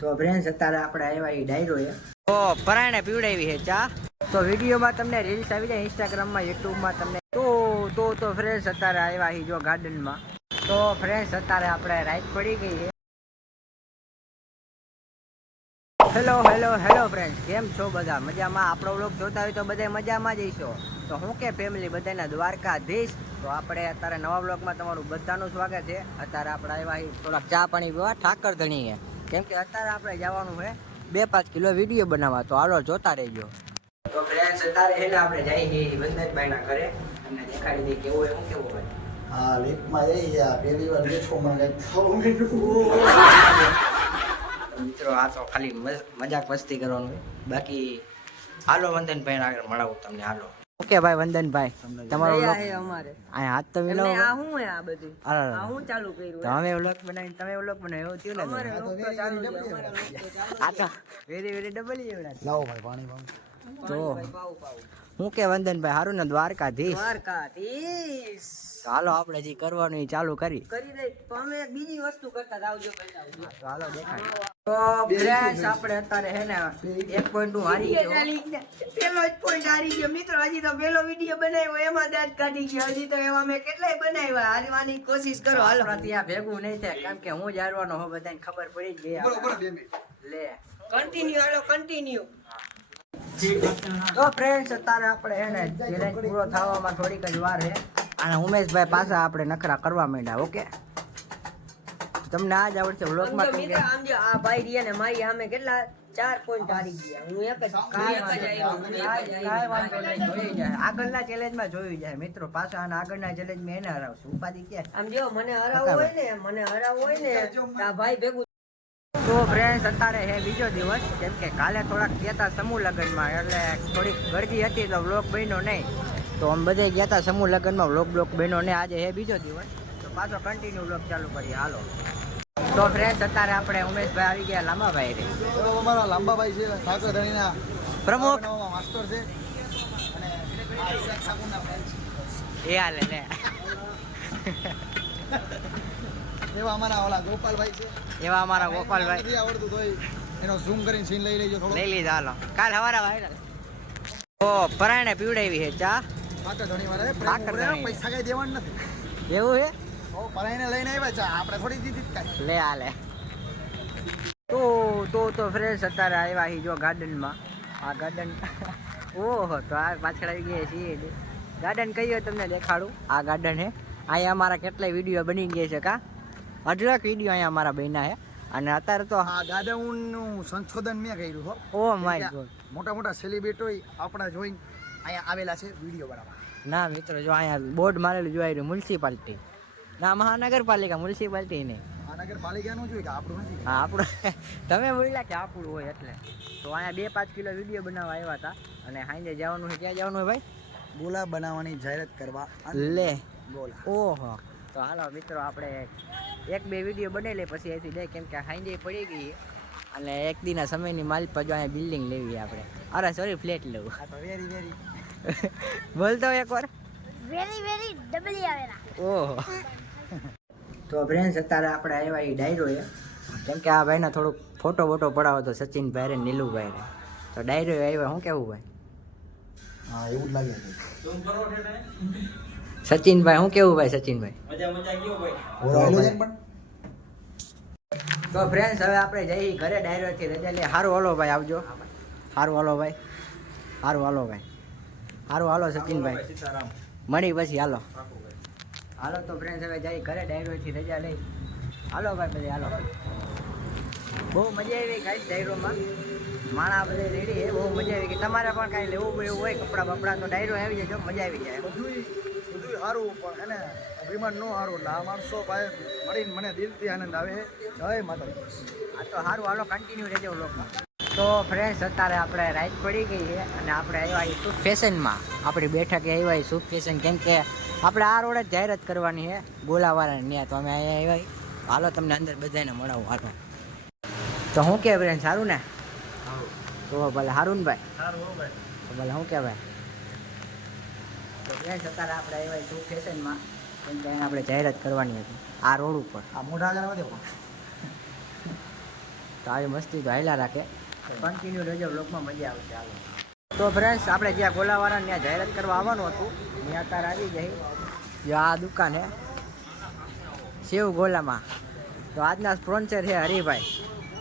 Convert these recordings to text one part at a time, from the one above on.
તો ફ્રેન્ડ્સ અત્યારે આપણે આવ્યા એ ડાયરો છે તો પરાણે પીવડાવી છે ચા. તો વિડીયોમાં તમને રીલ્સ આવી જાય ઇન્સ્ટાગ્રામમાં યુટ્યુબમાં તમને તો ફ્રેન્ડ્સ અત્યારે આવ્યા છે જો ગાર્ડનમાં. તો ફ્રેન્ડ્સ અત્યારે આપણે રાઈડ પડી ગઈ છે. હેલો ફ્રેન્ડ્સ, કેમ છો બધા? મજામાં? આપણો વ્લોગ જોતા હોય તો બધા મજામાં જ હશો. તો હું કે ફેમિલી બધાના દ્વારકાધીશ. તો આપણે અત્યારે નવા વ્લોગમાં તમારું બધાનું સ્વાગત છે. અત્યારે આપણે આવ્યા થોડાક ચા પાણી પીવા ઠાકર ધણીએ, કેમ કે અત્યારે આપણે જવાનું છે 2-5 કિલો વિડીયો બનાવવા. તો હાલો જોતા રહેજો. તો ફ્રેન્ડ્સ અત્યારે એને આપણે જઈ છીએ વંદનભાઈના ઘરે અને દેખાડી દઈએ કેવું હોય. શું કેવું હોય? હા, લીફમાં જઈ ગયા. પહેલી વાર બેઠો મને થવું મિત્રો આ તો ખાલી મજાક મસ્તી કરવાનું હોય. બાકી હાલો વંદનભાઈ આગળ મળાવું તમને. હાલો ઓકે ભાઈ વંદનભાઈ, તમારો અમારે આ હાથ તો મિલાવો. આ શું હે આ બધું? આ હું ચાલુ કર્યું? તમે વ્લોગ બનાવીને તમે વ્લોગ બનાવ્યો એવું થયું ને? અમારે વ્લોગ તો ચાલુ છે. આ તો વેરી ડબલ એવડા. લાવો ભાઈ પાણી પાઉં. તો હું કે વંદનભાઈ હારું ને? દ્વારકાધીશ. હાલો આપણે જે કરવાનું એ ચાલુ કરી દઈ. તો અમે બીજી વસ્તુ કરતા આવજો. હાલો દેખાય. તો ફ્રેન્ડ્સ આપણે અત્યારે હે ને 1 પોઈન્ટ હું હારી ગયો. પેલો જ પોઈન્ટ હારી ગયો મિત્રો. હજી તો પેલો વિડીયો બનાવ્યો એમાં દાંત કાઢી ગયો. હજી તો એવા મેં કેટલાય બનાવ્યા. હારવાની કોશિશ કરો. હાલો ત્યાં ભેગું નહીં થાય કારણ કે હું જ હારવાનો હો. બધાને ખબર પડી જ ગઈ. લે કન્ટિન્યુ. હાલો કન્ટિન્યુ. તો ફ્રેન્ડ્સ અત્યારે આપણે હે ને ચેલેન્જ પૂરો થવામાં થોડીક જ વાર છે અને ઉમેશભાઈ પાછા આપણે નખરા કરવા માંડ્યા. ઓકે, તમને આજ આવડશે વ્લોગમાં. આ ભાઈ રિયા ને મારી સામે કેટલા 4 પોઈન્ટ હારી ગયા. હું એક જ કાંઈ વાંધો નહીં, જોઈ જાય આગળના ચેલેન્જમાં જોઈ જાય મિત્રો. પાછા આના આગળના ચેલેન્જમાં એને હરાવશું. ઉપાધિ ક્યાં? આમ જો મને હરાવવું હોય ને આ ભાઈ ભેગું. તો ફ્રેન્ડ્સ અત્યારે હે બીજો દિવસ, કેમ કે કાલે થોડાક ગયા હતા સમૂહ લગ્નમાં એટલે થોડીક ગરદી હતી તો વ્લોગ બન્યો નહીં. તો આમ બધે ગયા હતા સમૂહ લગ્નમાં, વ્લોગ બન્યો નહીં. આજે હે બીજો દિવસ તો પાછો કન્ટિન્યુ વ્લોગ ચાલુ કરીએ. હાલો તો ફ્રેન્ડ્સ અત્યારે આપણે ઉમેશભાઈ આવી ગયા લાંબાભાઈ રે. તો અમારા લાંબાભાઈ છે ઠાકર ધણીના પ્રમુખ માસ્ટર છે અને ઠાકરના ફ્રેન્ડ છે. એ હાલે લે. એવા અમારા ઓલા ગોપાલભાઈ છે. એવા અમારા ગોપાલભાઈ. નથી આવડતું તોય એનો ઝૂમ કરીને સીન લઈ લેજો થોડો. લઈ લીધા. હાલો કાલ હવારે વાયરલ. તો પરાણે પીવડાવી છે ચા ઠાકર ધણી વાળા. પૈસા કઈ દેવાનું નથી. એવું છે? પરાઈને લઈને આવ્યા ચા, આપણે થોડી દીધી જ કાંઈ. લે હાલે. તો ફ્રેન્ડ્સ અત્યારે આવ્યા છે જો ગાર્ડનમાં. આ ગાર્ડન ઓહો, તો આ પાછળ આવી ગયા છીએ. ગાર્ડન કયું તમને દેખાડું. આ ગાર્ડન હે. અહીંયા અમારા કેટલાય વિડીયો બની ગયા છે. કા 18 વિડીયો અહીંયા અમારા બન્યા છે. અને અત્યારે તો આ ગાર્ડનનું સંશોધન મેં કર્યું હો. Oh my God. મોટા સેલિબ્રિટી આપણા જોઈને અહીંયા આવેલા છે વિડીયો બનાવવા. ના મિત્રો જો અહીંયા બોર્ડ મારેલું જોઈ રહ્યું મ્યુનિસિપાલિટી. ના મહાનગરપાલિકા, મ્યુનિસિપાલિટી નહીં. મહાનગરપાલિકાનું જોઈએ કે આપણું નથી. હા આપણું. તમે બોલ્યા કે આપણું હોય એટલે. તો અહીંયા 2-5 કિલો વિડીયો બનાવવા આવ્યા હતા અને સાંજે જવાનું છે. ક્યાં જવાનું હોય ભાઈ? ગોલા બનાવવાની જાહેરાત કરવા. લે ગોલા. ઓહો, તો હાલો મિત્રો આપણે 1-2 વિડીયો બનાવી લે પછી અહીંથી જાય, કેમ કે સાંજે પડી ગઈ અને એક દિના સમયની માલ પર જો અહીંયા બિલ્ડિંગ લેવી આપણે. અરે સોરી, ફ્લેટ લેવું. આ તો વેરી બોલતો એકવાર. વેરી ડબલી આવેલા. ઓહો. તો ફ્રેન્ડ્સ અત્યારે આપણે આવ્યા એ ડાયરો છે, કેમ કે આ ભાઈને થોડુંક ફોટો બોટો પડાવો તો સચિનભાઈ રે નીલુભાઈ રે. તો ડાયરો આવ્યા. શું કેવું ભાઈ? હા એવું જ લાગે છે. સચિનભાઈ શું કેવું ભાઈ? સચિનભાઈ તો ફ્રેન્ડ્સ હવે આપણે જઈ ઘરે ડાયરોથી રજા લઈએ. સારું હાલો ભાઈ, આવજો. સારું હાલો ભાઈ. સારું હાલો સચિનભાઈ, મળી પછી. હાલો તો ફ્રેન્ડ્સ હવે જઈ ઘરે ડાયરોથી રજા લઈ. હાલો ભાઈ બધે હાલો. બહુ મજા આવી ગાઈસ ડાયરોમાં. માણા બધે રેડી છે. બહુ મજા આવી ગઈ. તમારે પણ કાંઈ લેવું એવું હોય કપડાં બપડા તો ડાયરો આવી જાય. મજા આવી જાય. બધું સારું પણ એને અભિમાન ન સારું. આ માણસો ભાઈ મળીને મને દિલથી આનંદ આવે છે. જય માતાજી. આ તો સારું હાલો કન્ટિન્યુ રહેજો વ્લોગમાં. તો ફ્રેન્ડ્સ અત્યારે આપણે રાઈડ પડી ગઈ છે અને આપણે આવ્યા સુપ ફેશનમાં. આપણી બેઠકે આવ્યા સુપ ફેશન, કેમ કે આપણે આ રોડ જ જાહેરાત કરવાની છે ગોલાવાળાને ત્યાં. તો અમે અહીંયા આવ્યા. હાલો તમને અંદર બધાને મળાવું. હાલો તો શું કે ફ્રેન્ડ? સારું ને? તો ભલે. સારું ને ભાઈ? તો ભલે. શું કે ભાઈ? તો ફ્રેન્ડ્સ અત્યારે આપણે આવ્યા સુપ ફેશનમાં, કેમ કે એને આપણે જાહેરાત કરવાની હતી આ રોડ ઉપર. આ મોઢા આગળ વધે. તો આવી મસ્તી તો હાલ્યા રાખે કન્ટિન્યુ રહેજો બ્લોગમાં મજા આવશે હાલો. તો ફ્રેન્ડ્સ આપણે જ્યાં ગોલાવાળા ત્યાં જાહેરાત કરવા આવવાનું હતું ત્યાં અત્યારે આવી જઈ જો આ દુકાન હે શિવ ગોલામાં. તો આજના સ્પોન્સર છે હરિભાઈ.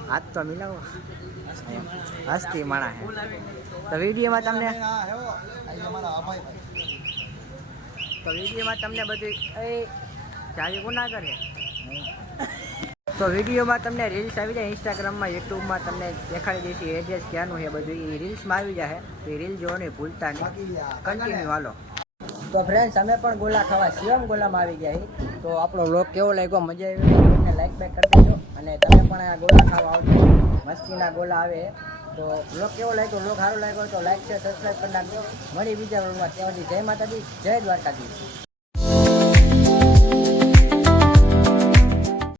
આજ તો મિલાવો હસ્તી માણા હે. તો વિડીયોમાં તમને બધું એ ચાલી ગુના કરે. તો વિડીયોમાં તમને રીલ્સ આવી જાય ઇન્સ્ટાગ્રામમાં યુટ્યુબમાં તમને દેખાડી દઈશું એડ્રેસ ક્યાંનું છે બધું એ રીલ્સમાં આવી જાય. તો એ રીલ જોવાની ભૂલતા નહીં કન્ટિન્યુ હાલો. તો ફ્રેન્ડ્સ અમે પણ ગોલા ખાવા શિવમ ગોલામાં આવી ગયા છીએ. તો આપણો વ્લોગ કેવો લાગ્યો મજા આવી તમને લાઈક બેક કરી દેજો અને તમે પણ આ ગોલા ખાવા આવજો મસ્તીના ગોલા આવે. તો વ્લોગ કેવો લાગ્યો વ્લોગ સારો લાગ્યો તો લાઈક છે સબસ્ક્રાઈબ કરી નાખજો. મળી બીજા વ્લોગમાં ત્યાં સુધી જય માતાજી જય દ્વારકાધીશ.